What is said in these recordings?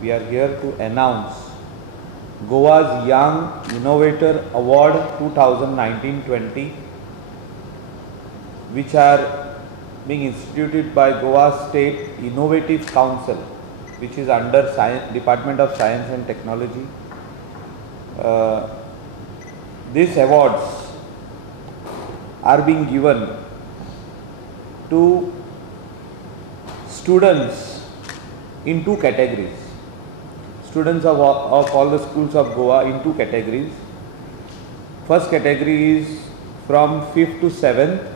we are here to announce Goa's Young Innovator Award 2019-20, which are being instituted by Goa State Innovative Council, which is under Department of Science and Technology. These awards are being given to students in two categories. Students of all the schools of Goa in two categories. First category is from 5th to 7th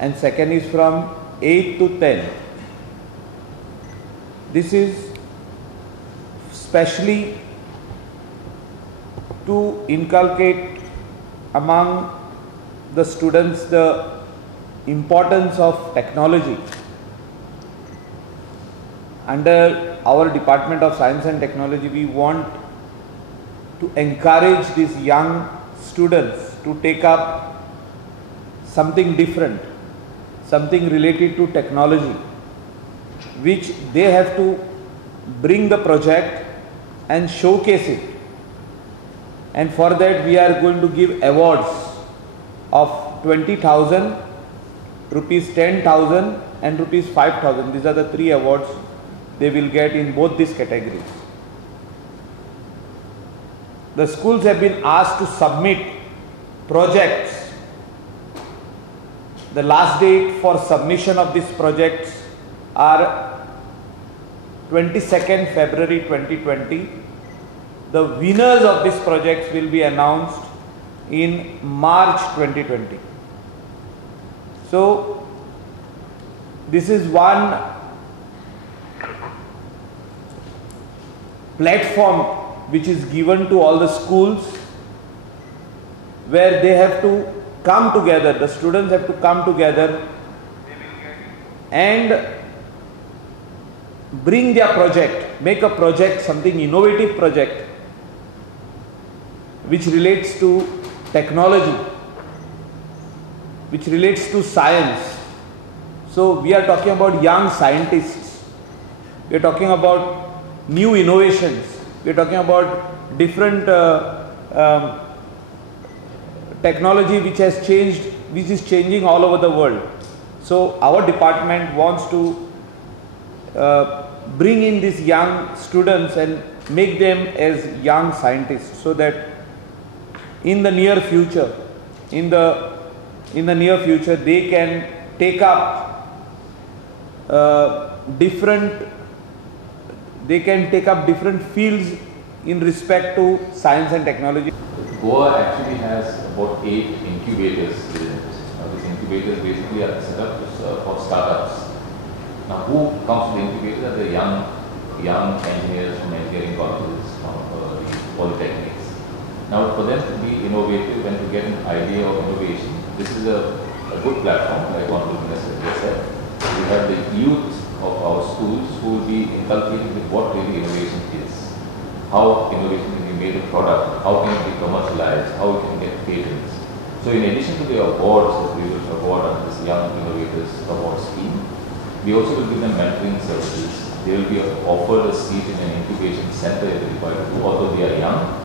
and second is from 8th to 10th. This is specially to inculcate among the students the importance of technology. Under our Department of Science and Technology, we want to encourage these young students to take up something different, something related to technology, which they have to bring the project and showcase it. And for that we are going to give awards of 20,000, rupees 10,000 and rupees 5,000. These are the three awards they will get in both these categories. The schools have been asked to submit projects. The last date for submission of these projects are 22nd February 2020. The winners of these projects will be announced in March 2020. So this is one platform which is given to all the schools, where they have to come together, the students have to come together and bring their project, make a project, something innovative project which relates to technology, which relates to science. So we are talking about young scientists, we are talking about new innovations, we are talking about different technology which has changed, which is changing all over the world. So our department wants to bring in these young students and make them as young scientists, so that in the near future, they can take up different fields in respect to science and technology. Goa actually has about 8 incubators within it. These incubators basically are set up for startups. Now, who comes to the incubator? The young engineers from engineering colleges, from the polytechnics. Now, for them to be innovative and to get an idea of innovation, this is a good platform, like Honorable Minister just said. We have the youth of our schools who will be inculcated with what really innovation is, how innovation can be made a product, how can it be commercialized, how it can get patents. So in addition to the awards that we will award under this Young Innovators Award scheme, we also will give them mentoring services. They will be offered a seat in an incubation center, although they are young.